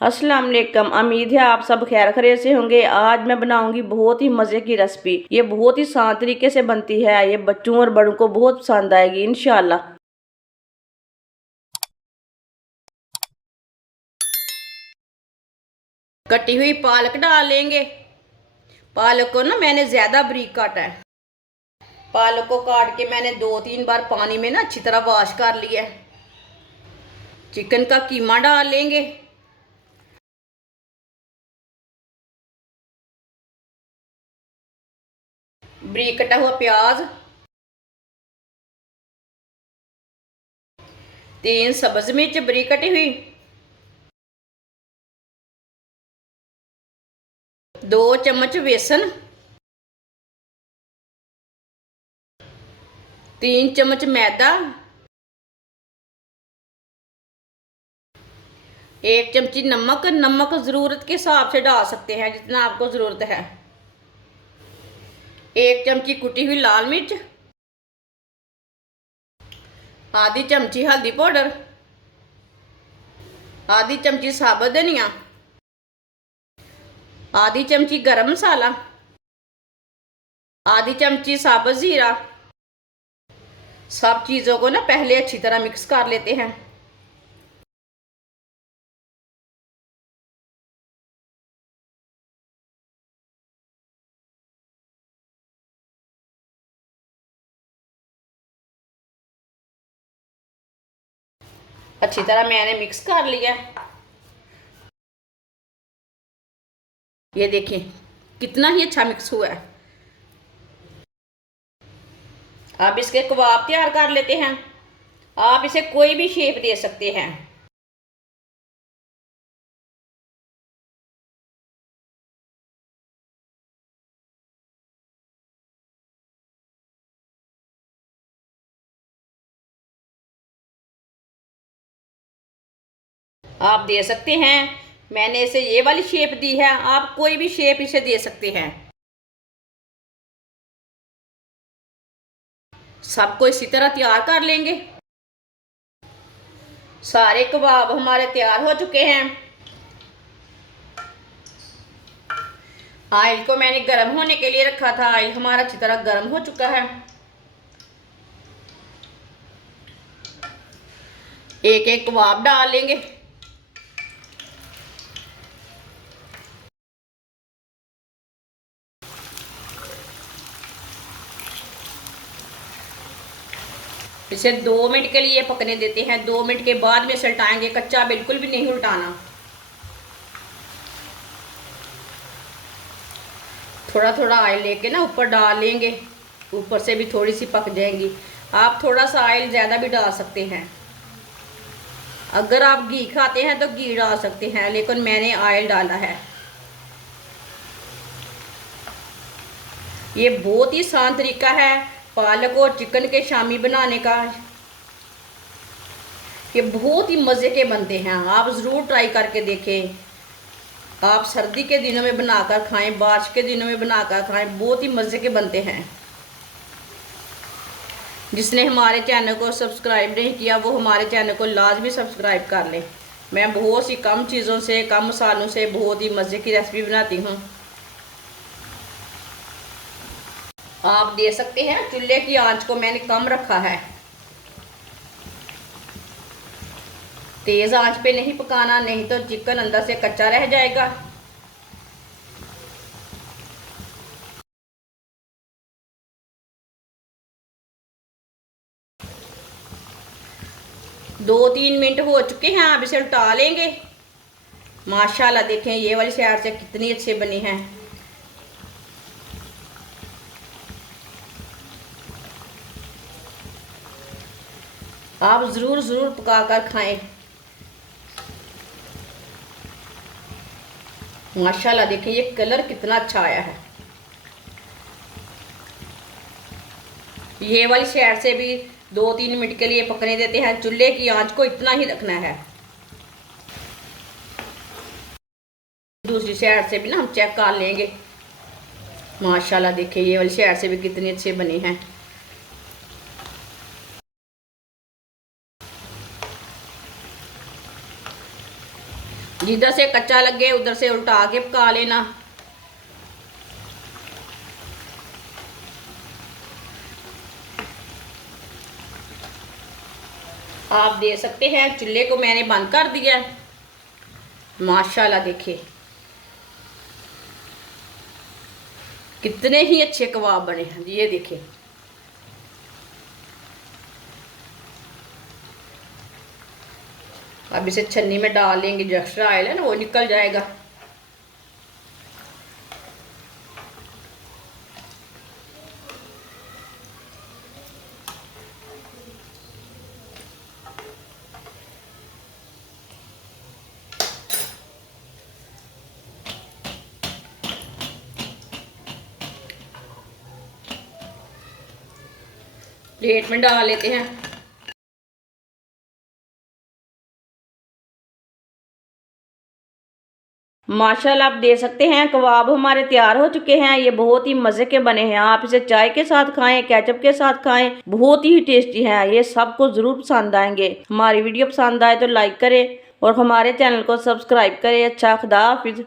अस्सलाम वालेकुम। उम्मीद है आप सब खैर खैरियत से होंगे। आज मैं बनाऊंगी बहुत ही मज़े की रेसिपी। ये बहुत ही आसान तरीके से बनती है। ये बच्चों और बड़ों को बहुत पसंद आएगी इंशाल्लाह। कटी हुई पालक डाल लेंगे। पालक को ना मैंने ज़्यादा बारीक काटा है। पालक को काट के मैंने 2-3 बार पानी में ना अच्छी तरह वॉश कर लिया है। चिकन का कीमा डाल लेंगे। बारीक कटा हुआ प्याज, 3 सब्ज मिर्च बारीक कटी हुई, 2 चम्मच बेसन, 3 चम्मच मैदा, 1 चमची नमक। नमक ज़रूरत के हिसाब से डाल सकते हैं जितना आपको ज़रूरत है। 1 चमची कुटी हुई लाल मिर्च, आधी चमची हल्दी पाउडर, आधी चमची साबुत धनिया, आधी चमची गरम मसाला, आधी चमची साबुत ज़ीरा। सब चीज़ों को ना पहले अच्छी तरह मिक्स कर लेते हैं। अच्छी तरह मैंने मिक्स कर लिया। ये देखिए कितना ही अच्छा मिक्स हुआ है। अब इसके कबाब तैयार कर लेते हैं। आप इसे कोई भी शेप दे सकते हैं। आप दे सकते हैं। मैंने इसे ये वाली शेप दी है, आप कोई भी शेप इसे दे सकते हैं। सबको इसी तरह तैयार कर लेंगे। सारे कबाब हमारे तैयार हो चुके हैं। ऑयल को मैंने गर्म होने के लिए रखा था। ऑयल हमारा अच्छी तरह गर्म हो चुका है। एक एक कबाब डाल लेंगे। इसे 2 मिनट के लिए पकने देते हैं। 2 मिनट के बाद में इसे उल्टाएंगे। कच्चा बिल्कुल भी नहीं उल्टाना। थोड़ा थोड़ा ऑयल लेके ना ऊपर डाल लेंगे। ऊपर से भी थोड़ी सी पक जाएंगी। आप थोड़ा सा ऑयल ज़्यादा भी डाल सकते हैं। अगर आप घी खाते हैं तो घी डाल सकते हैं, लेकिन मैंने ऑयल डाला है। ये बहुत ही आसान तरीका है पालक और चिकन के शामी बनाने का। ये बहुत ही मज़े के बनते हैं। आप ज़रूर ट्राई करके देखें। आप सर्दी के दिनों में बनाकर खाएं, बारिश के दिनों में बनाकर खाएं, बहुत ही मज़े के बनते हैं। जिसने हमारे चैनल को सब्सक्राइब नहीं किया वो हमारे चैनल को लाजमी सब्सक्राइब कर लें। मैं बहुत सी कम चीज़ों से, कम मसालों से बहुत ही मज़े की रेसिपी बनाती हूँ। आप दे सकते हैं। चूल्हे की आंच को मैंने कम रखा है। तेज़ आंच पे नहीं पकाना, नहीं तो चिकन अंदर से कच्चा रह जाएगा। दो 3 मिनट हो चुके हैं। आप इसे उल्टा लेंगे। माशाल्लाह देखें ये वाली साइड से कितनी अच्छी बनी है। आप ज़रूर ज़रूर पका कर खाएं। माशाल्लाह देखें ये कलर कितना अच्छा आया है। ये वाली साइड से भी 2-3 मिनट के लिए पकने देते हैं। चूल्हे की आंच को इतना ही रखना है। दूसरी साइड से भी ना हम चेक कर लेंगे। माशाल्लाह देखिए ये वाली साइड से भी कितनी अच्छी बनी है। जिधर से कच्चा लगे उधर से उल्टा के पका लेना। आप देख सकते हैं चूल्हे को मैंने बंद कर दिया है। माशाल्लाह देखिए कितने ही अच्छे कबाब बने हैं। ये देखिए अब इसे छन्नी में डाल लेंगे, जो एक्स्ट्रा ऑयल है ना वो निकल जाएगा। प्लेट में डाल लेते हैं। माशाल्लाह आप देख सकते हैं कबाब हमारे तैयार हो चुके हैं। ये बहुत ही मज़े के बने हैं। आप इसे चाय के साथ खाएं, केचप के साथ खाएं, बहुत ही टेस्टी हैं। ये सबको ज़रूर पसंद आएंगे। हमारी वीडियो पसंद आए तो लाइक करें और हमारे चैनल को सब्सक्राइब करें। अच्छा, खुदा हाफिज़।